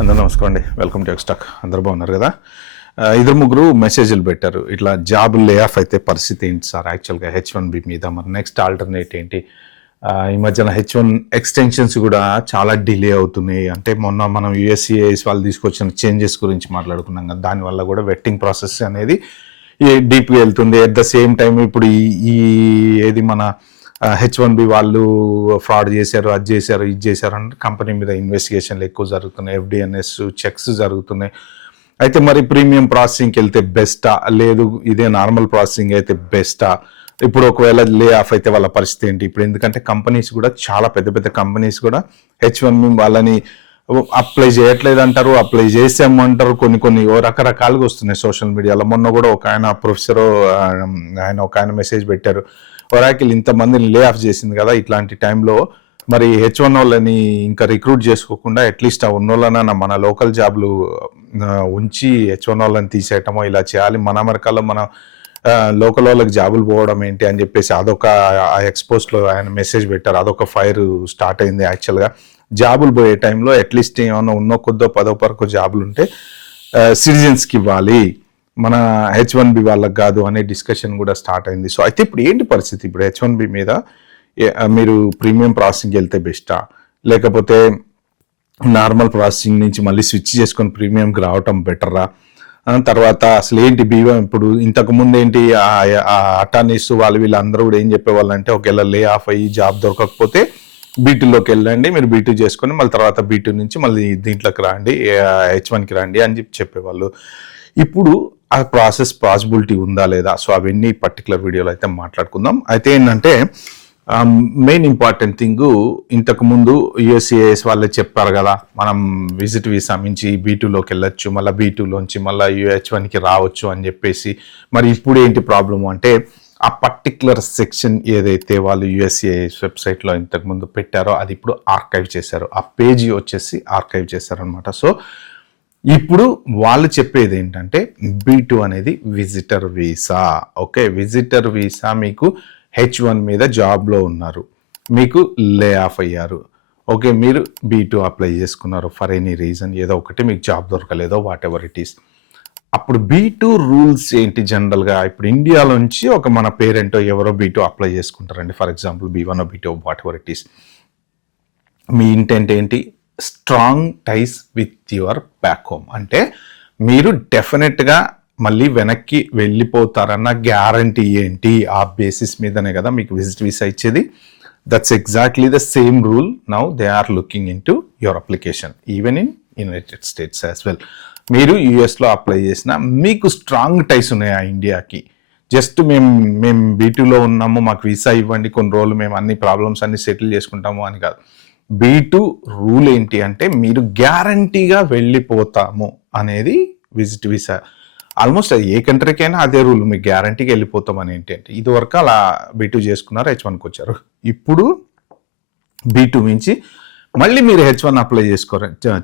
అందరూ నమస్కారం అండి. వెల్కమ్ టు ఎక్స్టాక్. అందరూ బాగున్నారు కదా? ఇద్దరు ముగ్గురు మెసేజ్లు పెట్టారు. ఇట్లా జాబ్ లే ఆఫ్ అయితే పరిస్థితి ఏంటి సార్? యాక్చువల్గా H1B మీద మరి నెక్స్ట్ ఆల్టర్నేట్ ఏంటి? ఈ మధ్యన H1 ఎక్స్టెన్షన్స్ కూడా చాలా డిలే అవుతున్నాయి. అంటే మొన్న మనం USCIS వాళ్ళు తీసుకొచ్చిన చేంజెస్ గురించి మాట్లాడుకున్నాం కదా, దానివల్ల కూడా వెట్టింగ్ ప్రాసెస్ అనేది డీప్గా వెళ్తుంది. ఎట్ ద సేమ్ టైం ఇప్పుడు ఈ ఏది మన H1B వాళ్ళు ఫ్రాడ్ చేశారు, అది చేశారు, ఇది చేశారు అంటే కంపెనీ మీద ఇన్వెస్టిగేషన్లు ఎక్కువ జరుగుతున్నాయి, FDNS చెక్స్ జరుగుతున్నాయి. అయితే మరి ప్రీమియం ప్రాసెసింగ్కి వెళ్తే బెస్టా, లేదు ఇదే నార్మల్ ప్రాసెసింగ్ అయితే బెస్టా? ఇప్పుడు ఒకవేళ లే ఆఫ్ అయితే వాళ్ళ పరిస్థితి ఏంటి ఇప్పుడు? ఎందుకంటే కంపెనీస్ కూడా చాలా పెద్ద పెద్ద కంపెనీస్ కూడా H1B వాళ్ళని అప్లై చేయట్లేదు అంటారు, అప్లై చేసామంటారు, కొన్ని రకరకాలుగా వస్తున్నాయి సోషల్ మీడియాలో. మొన్న కూడా ఒక ఆయన ప్రొఫెసర్ ఒక ఆయన మెసేజ్ పెట్టారు, ఒరాకిల్ ఇంతమందిని లే ఆఫ్ చేసింది కదా, ఇట్లాంటి టైంలో మరి H1 వాళ్ళని ఇంకా రిక్రూట్ చేసుకోకుండా అట్లీస్ట్ ఆ ఉన్నోళ్ళన మన లోకల్ జాబ్లు ఉంచి H1 వాళ్ళని తీసేయటమో ఇలా చేయాలి. మన అమెరికాలో మన లోకల్ వాళ్ళకి జాబులు పోవడం ఏంటి అని చెప్పేసి అదొక ఎక్స్పోజ్లో ఆయన మెసేజ్ పెట్టారు. అదొక ఫైర్ స్టార్ట్ అయింది. యాక్చువల్గా జాబులు పోయే టైంలో అట్లీస్ట్ ఏమన్నా ఉన్నో కొద్దో పదో పరకో జాబులు ఉంటే సిటిజన్స్కి ఇవ్వాలి, మన H1B వాళ్ళకి కాదు అనే డిస్కషన్ కూడా స్టార్ట్ అయింది. సో అయితే ఇప్పుడు ఏంటి పరిస్థితి? ఇప్పుడు H1B మీద మీరు ప్రీమియం ప్రాసెసింగ్కి వెళ్తే బెస్టా, లేకపోతే నార్మల్ ప్రాసెసింగ్ నుంచి మళ్ళీ స్విచ్ చేసుకొని ప్రీమియంకి రావటం బెటరా? తర్వాత అసలు ఏంటి B1 ఇప్పుడు ఇంతకుముందు ఏంటి అటార్నీస్ వాళ్ళు వీళ్ళందరూ కూడా ఏం చెప్పేవాళ్ళు అంటే, ఒకవేళ లే ఆఫ్ అయ్యి జాబ్ దొరకకపోతే B2లోకి వెళ్ళండి, మీరు B2 చేసుకొని మళ్ళీ తర్వాత B2 నుంచి మళ్ళీ దీంట్లోకి రండి, H1కి రండి అని చెప్పేవాళ్ళు. ఇప్పుడు ఆ ప్రాసెస్ పాసిబిలిటీ ఉందా లేదా? సో అవన్నీ పర్టికులర్ వీడియోలో అయితే మాట్లాడుకుందాం. అయితే ఏంటంటే మెయిన్ ఇంపార్టెంట్ థింగ్, ఇంతకుముందు USCIS వాళ్ళే చెప్పారు కదా, మనం విజిట్ వీసా మించి B2లోకి వెళ్ళొచ్చు, మళ్ళీ B2లోంచి మళ్ళీ H1కి రావచ్చు అని చెప్పేసి. మరి ఇప్పుడు ఏంటి ప్రాబ్లము అంటే, ఆ పర్టికులర్ సెక్షన్ ఏదైతే వాళ్ళు USCIS వెబ్సైట్లో ఇంతకుముందు పెట్టారో అది ఇప్పుడు ఆర్కైవ్ చేశారు. ఆ పేజీ వచ్చేసి ఆర్కైవ్ చేశారనమాట. సో ఇప్పుడు వాళ్ళు చెప్పేది ఏంటంటే, B2 అనేది visitor visa. Okay, visitor visa మీకు H1 మీద జాబ్లో ఉన్నారు, మీకు లే ఆఫ్ అయ్యారు. ఓకే, మీరు B2 అప్లై చేసుకున్నారు ఫర్ ఎనీ రీజన్, ఏదో ఒకటి మీకు జాబ్ దొరకలేదో వాట్ ఎవర్ ఇట్ ఈస్. అప్పుడు B2 రూల్స్ ఏంటి జనరల్గా? ఇప్పుడు ఇండియాలోంచి ఒక మన పేరెంటో ఎవరో B2 అప్లై చేసుకుంటారండి, for example B1 B2 whatever it is. మీ ఇంటెంట్ ఏంటి? Strong ties with your back home. అంటే మీరు డెఫినెట్గా మళ్ళీ వెనక్కి వెళ్ళిపోతారన్న గ్యారంటీ ఏంటి? ఆ బేసిస్ మీదనే కదా మీకు విజిట్ వీసా ఇచ్చేది. That's exactly the same rule now they are looking in to your application even in United States as well. మీరు యూఎస్లో అప్లై చేసినా మీకు స్ట్రాంగ్ టైస్ ఉన్నాయా ఇండియాకి? జస్ట్ మేము B2లో ఉన్నాము, మాకు వీసా ఇవ్వండి, కొన్ని రోజులు మేము అన్ని ప్రాబ్లమ్స్ అన్ని సెటిల్ చేసుకుంటాము అని కాదు. B2 రూల్ ఏంటి అంటే, మీరు గ్యారంటీగా వెళ్ళిపోతాము అనేది విజిట్ వీసా. ఆల్మోస్ట్ ఏ కంట్రీకైనా అదే రూల్, మీకు గ్యారంటీగా వెళ్ళిపోతాం అని ఏంటంటే, ఇదివరకు అలా B2 చేసుకున్నారు, H1కి వచ్చారు. ఇప్పుడు B2 నుంచి మళ్ళీ మీరు H1 అప్లై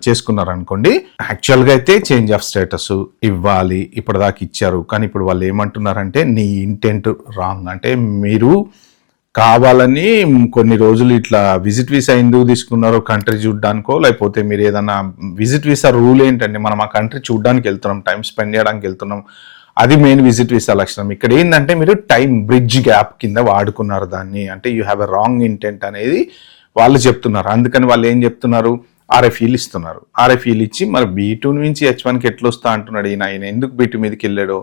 చేసుకున్నారు అనుకోండి, యాక్చువల్గా అయితే చేంజ్ ఆఫ్ స్టేటస్ ఇవ్వాలి, ఇప్పటిదాకా ఇచ్చారు. కానీ ఇప్పుడు వాళ్ళు ఏమంటున్నారంటే, నీ ఇంటెంట్ రాంగ్. అంటే మీరు కావాలని కొన్ని రోజులు ఇట్లా విజిట్ వీసా ఎందుకు తీసుకున్నారో, కంట్రీ చూడడానికో, లేకపోతే మీరు ఏదన్నా విజిట్ వీసా రూల్ ఏంటంటే, మనం ఆ కంట్రీ చూడడానికి వెళ్తున్నాం, టైం స్పెండ్ చేయడానికి వెళ్తున్నాం, అది మెయిన్ విజిట్ వీసా లక్షణం. ఇక్కడ ఏంటంటే మీరు టైం బ్రిడ్జ్ గ్యాప్ కింద వాడుకున్నారు దాన్ని, అంటే you have a wrong intent అనేది వాళ్ళు చెప్తున్నారు. అందుకని వాళ్ళు ఏం చెప్తున్నారు? RFEలు ఇస్తున్నారు. RFEలు ఇచ్చి మరి B2 నుంచి H1కి ఎట్లా వస్తా అంటున్నాడు ఆయన ఎందుకు B2 మీదకి వెళ్ళాడు?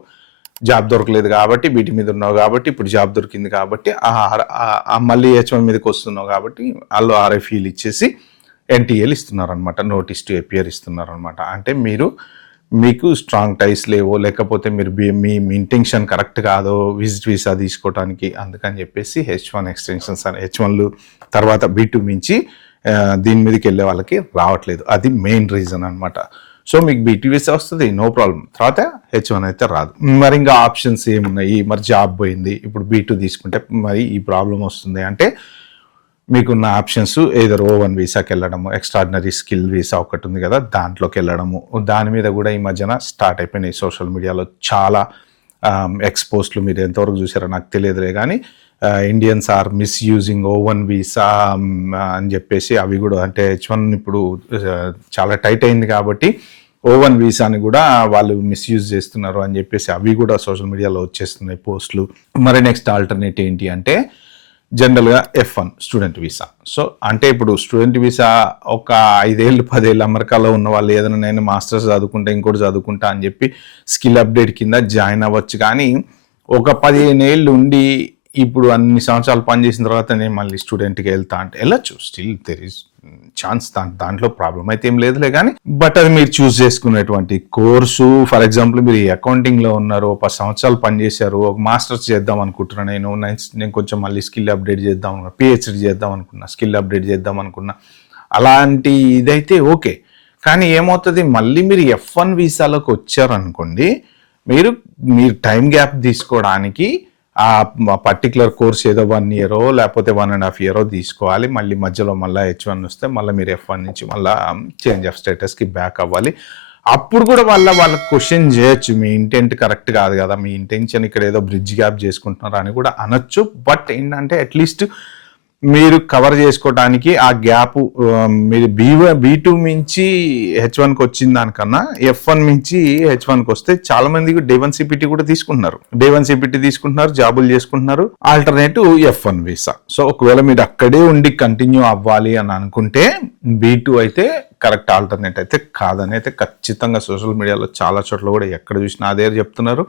జాబ్ దొరకలేదు కాబట్టి, B2 మీద ఉన్నావు కాబట్టి, ఇప్పుడు జాబ్ దొరికింది కాబట్టి మళ్ళీ H1 మీదకి వస్తున్నావు కాబట్టి వాళ్ళు RFEలు ఇచ్చేసి NTAలు ఇస్తున్నారు అనమాట, నోటీస్ టు అపియర్ ఇస్తున్నారు అనమాట. అంటే మీకు స్ట్రాంగ్ టైస్ లేవో, లేకపోతే మీరు మీ ఇంటెన్షన్ కరెక్ట్ కాదో విజిట్ వీసా తీసుకోవడానికి, అందుకని చెప్పేసి H1 ఎక్స్టెన్షన్స్ అని H1లు తర్వాత B2 నుంచి దీని మీదకి వెళ్ళే వాళ్ళకి రావట్లేదు. అది మెయిన్ రీజన్ అనమాట. సో మీకు B2 వీసా వస్తుంది, నో ప్రాబ్లం, తర్వాత H1 అయితే రాదు. మరి ఇంకా ఆప్షన్స్ ఏమున్నాయి? మరి జాబ్ పోయింది, ఇప్పుడు B2 తీసుకుంటే మరి ఈ ప్రాబ్లం వస్తుంది అంటే, మీకున్న ఆప్షన్స్ ఏదర్ O1 వీసాకి వెళ్ళడము, ఎక్స్ట్రాడినరీ స్కిల్ వీసా ఒకటి ఉంది కదా, దాంట్లోకి వెళ్ళడము. దాని మీద కూడా ఈ మధ్యన స్టార్ట్ అయిపోయినాయి సోషల్ మీడియాలో చాలా ఎక్స్పోస్ట్లు. మీరు ఎంతవరకు చూసారో నాకు తెలియదులే, కానీ Indians are misusing O1 visa అని చెప్పేసి అవి కూడా అంటే H1 ఇప్పుడు చాలా టైట్ అయింది కాబట్టి O1 వీసాని కూడా వాళ్ళు మిస్యూజ్ చేస్తున్నారు అని చెప్పేసి అవి కూడా సోషల్ మీడియాలో వచ్చేస్తున్నాయి పోస్టులు. మరి నెక్స్ట్ ఆల్టర్నేట్ ఏంటి అంటే జనరల్గా F1 స్టూడెంట్ వీసా. సో అంటే ఇప్పుడు స్టూడెంట్ వీసా ఒక 5 ఏళ్ళు 10 ఏళ్ళు అమెరికాలో ఉన్న వాళ్ళు ఏదైనా నేను మాస్టర్స్ చదువుకుంటా ఇంకోటి చదువుకుంటా అని చెప్పి స్కిల్ అప్డేట్ కింద జాయిన్ అవ్వచ్చు. కానీ ఒక 15 ఏళ్ళు ఉండి ఇప్పుడు అన్ని సంవత్సరాలు పనిచేసిన తర్వాత నేను మళ్ళీ స్టూడెంట్కి వెళ్తా అంటే వెళ్ళచ్చు. స్టిల్ దెర్ ఈస్ ఛాన్స్, దాంట్లో ప్రాబ్లం అయితే ఏం లేదులే. కానీ బట్ అది మీరు చూస్ చేసుకునేటువంటి కోర్సు. ఫర్ ఎగ్జాంపుల్ మీరు అకౌంటింగ్లో ఉన్నారు, 10 సంవత్సరాలు పనిచేశారు, ఒక మాస్టర్స్ చేద్దాం అనుకుంటున్నాను నేను కొంచెం మళ్ళీ స్కిల్ అప్డేట్ చేద్దాం అనుకున్నా, PhD చేద్దాం అనుకున్నా, స్కిల్ అప్డేట్ చేద్దాం అనుకున్నా, అలాంటి ఇదైతే ఓకే. కానీ ఏమవుతుంది, మళ్ళీ మీరు F1 వీసాలోకి వచ్చారనుకోండి, మీరు టైం గ్యాప్ తీసుకోవడానికి ఆ పర్టికులర్ కోర్స్ ఏదో 1 year లేకపోతే 1.5 year తీసుకోవాలి. మళ్ళీ మధ్యలో మళ్ళీ H1 వస్తే మళ్ళీ మీరు F1 నుంచి మళ్ళీ చేంజ్ ఆఫ్ స్టేటస్కి బ్యాక్ అవ్వాలి. అప్పుడు కూడా వాళ్ళకి క్వశ్చన్ చేయొచ్చు, మీ ఇంటెంట్ కరెక్ట్ కాదు కదా, మీ ఇంటెన్షన్ ఇక్కడ ఏదో బ్రిడ్జ్ గ్యాప్ చేసుకుంటున్నారు అని కూడా అనొచ్చు. బట్ ఏంటంటే అట్లీస్ట్ మీరు కవర్ చేసుకోవడానికి ఆ గ్యాప్ మీరు B2 నుంచి H1కి వచ్చిన దానికన్నా F1 నుంచి H1కి వస్తే చాలా మంది Day 1 CPT కూడా తీసుకుంటున్నారు. Day 1 CPT తీసుకుంటున్నారు, జాబులు చేసుకుంటున్నారు. Alternative F1 visa. సో ఒకవేళ మీరు అక్కడే ఉండి కంటిన్యూ అవ్వాలి అని అనుకుంటే B2 అయితే కరెక్ట్ ఆల్టర్నేట్ అయితే కాదని అయితే ఖచ్చితంగా సోషల్ మీడియాలో చాలా చోట్ల కూడా ఎక్కడ చూసినా అదే చెప్తున్నారు.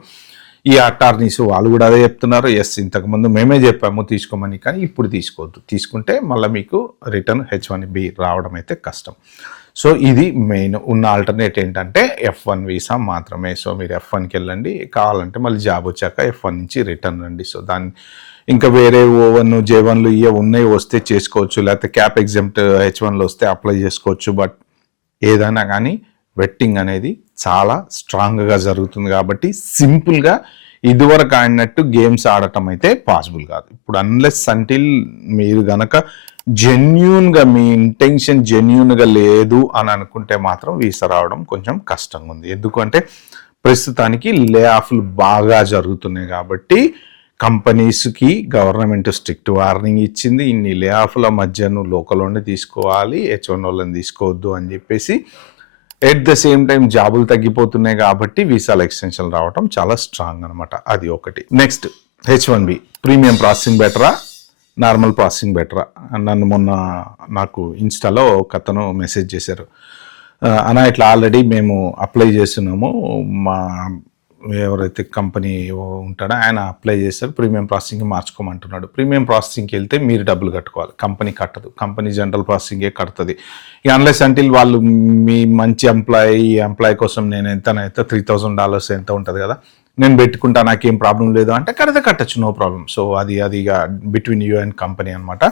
ఈ అటార్నీస్ వాళ్ళు కూడా అదే చెప్తున్నారు. ఎస్, ఇంతకుముందు మేమే చెప్పాము తీసుకోమని, కానీ ఇప్పుడు తీసుకోవద్దు. తీసుకుంటే మళ్ళీ మీకు రిటర్న్ H1B రావడం అయితే కష్టం. సో ఇది మెయిన్ ఉన్న ఆల్టర్నేట్ ఏంటంటే F1 వీసా మాత్రమే. సో మీరు F1కి వెళ్ళండి, కావాలంటే మళ్ళీ జాబ్ వచ్చాక F1 నుంచి రిటర్న్ రండి. సో దాన్ని ఇంకా వేరే O1 J1 ఇవే ఉన్నాయి వస్తే చేసుకోవచ్చు, లేకపోతే క్యాప్ ఎగ్జామ్ట్ H1లో వస్తే అప్లై చేసుకోవచ్చు. బట్ ఏదైనా కానీ వెట్టింగ్ అనేది చాలా స్ట్రాంగ్గా జరుగుతుంది కాబట్టి సింపుల్గా ఇదివరకు ఆడినట్టు గేమ్స్ ఆడటం అయితే పాసిబుల్ కాదు ఇప్పుడు. అన్లెస్ అంటిల్ మీరు గనక జెన్యూన్గా మీ ఇంటెన్షన్ జెన్యూన్గా లేదు అని అనుకుంటే మాత్రం వీసా రావడం కొంచెం కష్టంగా ఉంది. ఎందుకంటే ప్రస్తుతానికి లే ఆఫ్లు బాగా జరుగుతున్నాయి కాబట్టి కంపెనీస్కి గవర్నమెంట్ స్ట్రిక్ట్ వార్నింగ్ ఇచ్చింది. ఇన్ని లే ఆఫ్ల మధ్య నువ్వు లోకల్లోనే తీసుకోవాలి, H1 వాళ్ళని తీసుకోవద్దు అని చెప్పేసి. ఎట్ ద సేమ్ టైం జాబులు తగ్గిపోతున్నాయి కాబట్టి వీసాల ఎక్స్టెన్షన్ రావడం చాలా స్ట్రాంగ్ అనమాట. అది ఒకటి. నెక్స్ట్ H1B ప్రీమియం ప్రాసెసింగ్ బెటరా, నార్మల్ ప్రాసెసింగ్ బెటరా? నన్ను మొన్న నాకు ఇన్స్టాలో ఒక అతను మెసేజ్ చేశారు, అన్న ఇట్లా ఆల్రెడీ మేము అప్లై చేస్తున్నాము, మా ఎవరైతే కంపెనీ ఉంటాడో ఆయన అప్లై చేశారు, ప్రీమియం ప్రాసెసింగ్కి మార్చుకోమంటున్నాడు. ప్రీమియం ప్రాసెసింగ్కి వెళ్తే మీరు డబ్బులు కట్టుకోవాలి, కంపెనీ కట్టదు. కంపెనీ జనరల్ ప్రాసెసింగే కడుతుంది. ఇక అన్లెస్ అంటిల్ వాళ్ళు మీ మంచి ఎంప్లాయీ కోసం నేను ఎంతనైతే $3,000 ఎంత ఉంటుంది కదా, నేను పెట్టుకుంటా, నాకేం ప్రాబ్లం లేదు అంటే కట్టచ్చు, నో ప్రాబ్లం. సో అది ఇక బిట్వీన్ యూ అండ్ కంపెనీ అనమాట.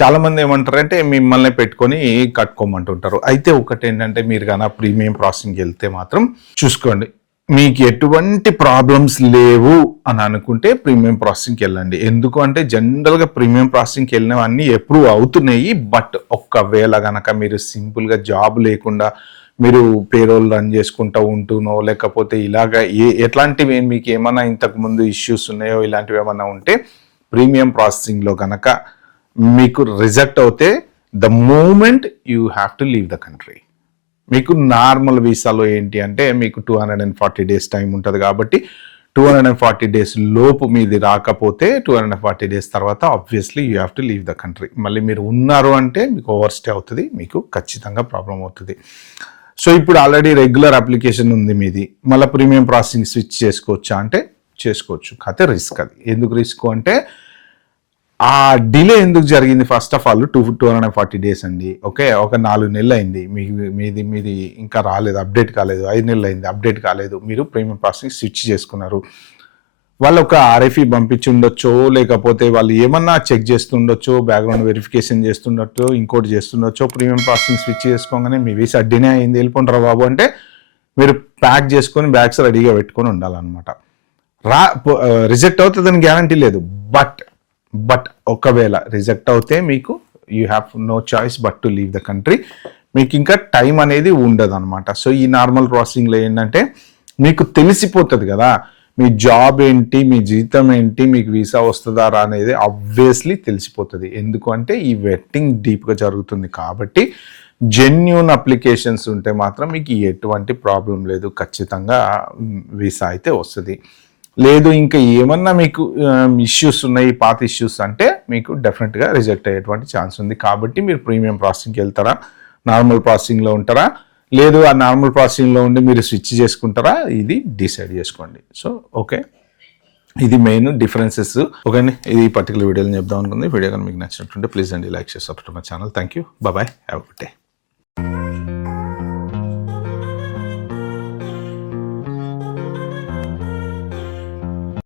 చాలామంది ఏమంటారంటే మిమ్మల్ని పెట్టుకొని కట్టుకోమంటుంటారు. అయితే ఒకటి ఏంటంటే మీరు కానీ ప్రీమియం ప్రాసెసింగ్కి వెళ్తే మాత్రం చూసుకోండి, మీకు ఎటువంటి ప్రాబ్లమ్స్ లేవు అని అనుకుంటే ప్రీమియం ప్రాసెసింగ్కి వెళ్ళండి. ఎందుకు అంటే జనరల్గా ప్రీమియం ప్రాసెసింగ్కి వెళ్ళినవన్నీ అప్రూవ్ అవుతున్నాయి. బట్ ఒక్కవేళ కనుక మీరు సింపుల్గా జాబ్ లేకుండా మీరు పేరోల్ రన్ చేసుకుంటూ ఉంటూనో లేకపోతే ఇలాగా ఎట్లాంటివి మీకు ఏమైనా ఇంతకుముందు ఇష్యూస్ ఉన్నాయో ఇలాంటివి ఏమైనా ఉంటే ప్రీమియం ప్రాసెసింగ్లో కనుక మీకు రిజెక్ట్ అవుతే the moment you have to leave the country. మీకు నార్మల్ వీసాలో ఏంటి అంటే మీకు 240 days టైం ఉంటుంది కాబట్టి 240 days లోపు మీది రాకపోతే 240 days తర్వాత obviously you have to leave the country. మళ్ళీ మీరు ఉన్నారు అంటే మీకు ఓవర్ స్టే అవుతుంది, మీకు ఖచ్చితంగా ప్రాబ్లం అవుతుంది. సో ఇప్పుడు ఆల్రెడీ రెగ్యులర్ అప్లికేషన్ ఉంది మీది, మళ్ళీ ప్రీమియం ప్రాసెసింగ్ స్విచ్ చేసుకోవచ్చా అంటే చేసుకోవచ్చు. కాకపోతే రిస్క్. అది ఎందుకు రిస్క్ అంటే ఆ డిలే ఎందుకు జరిగింది? ఫస్ట్ ఆఫ్ ఆల్ 240 days అండి. ఓకే, ఒక 4 నెలలు అయింది, మీది ఇంకా రాలేదు, అప్డేట్ కాలేదు. 5 నెలలు అయింది, అప్డేట్ కాలేదు. మీరు ప్రీమియం ప్రాసెసింగ్ స్విచ్ చేసుకున్నారు. వాళ్ళు ఒక RFE పంపించి ఉండొచ్చో, లేకపోతే వాళ్ళు ఏమన్నా చెక్ చేస్తుండొచ్చో, బ్యాక్గ్రౌండ్ వెరిఫికేషన్ చేస్తుండొచ్చో, ఇంకోటి చేస్తుండొచ్చో. ప్రీమియం ప్రాసెసింగ్ స్విచ్ చేసుకోగానే మీ వీసా డినే అయింది, వెళ్ళిపోంటారా బాబు అంటే మీరు ప్యాక్ చేసుకొని బ్యాగ్స్ రెడీగా పెట్టుకొని ఉండాలన్నమాట. రిజెక్ట్ అవుతుందని గ్యారంటీ లేదు. బట్ ఒకవేళ రిజెక్ట్ అవుతే మీకు you have no choice but to leave the country. మీకు ఇంకా టైం అనేది ఉండదు అనమాట. సో ఈ నార్మల్ ప్రాసెసింగ్లో ఏంటంటే మీకు తెలిసిపోతుంది కదా, మీ జాబ్ ఏంటి, మీ జీతం ఏంటి, మీకు వీసా వస్తుందా రా అనేది ఆబ్వియస్లీ తెలిసిపోతుంది. ఎందుకంటే ఈ వెట్టింగ్ డీప్గా జరుగుతుంది కాబట్టి జెన్యూన్ అప్లికేషన్స్ ఉంటే మాత్రం మీకు ఎటువంటి ప్రాబ్లం లేదు, ఖచ్చితంగా వీసా అయితే వస్తుంది. లేదు ఇంకా ఏమన్నా మీకు ఇష్యూస్ ఉన్నాయి, పాత ఇష్యూస్ అంటే మీకు డెఫినెట్గా రిజెక్ట్ అయ్యేటువంటి ఛాన్స్ ఉంది. కాబట్టి మీరు ప్రీమియం ప్రాసెసింగ్కి వెళ్తారా, నార్మల్ ప్రాసెసింగ్లో ఉంటారా, లేదు ఆ నార్మల్ ప్రాసెసింగ్లో ఉండి మీరు స్విచ్ చేసుకుంటారా, ఇది డిసైడ్ చేసుకోండి. సో ఓకే, ఇది మెయిన్ డిఫరెన్సెస్. ఓకే అండి, ఇది పర్టికులర్ వీడియోని చెప్దాం అనుకుంది. వీడియో కానీ మీకు నచ్చినట్టుంటే ప్లీజ్ అండి లైక్ చేసి subscribe my channel. Thank you, bye, have a good day.